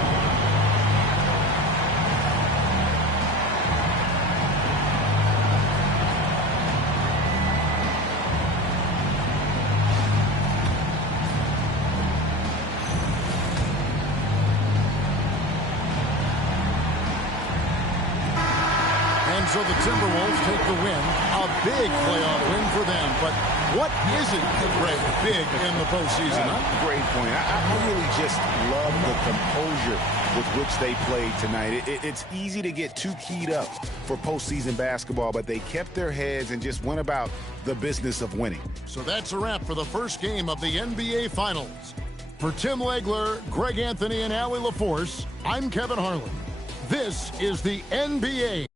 So the Timberwolves take the win. A big playoff win for them. But what isn't great big in the postseason? Great point. I really just love the composure with which they played tonight. It's easy to get too keyed up for postseason basketball, but they kept their heads and just went about the business of winning. So that's a wrap for the first game of the NBA Finals. For Tim Legler, Greg Anthony, and Allie LaForce, I'm Kevin Harlan. This is the NBA.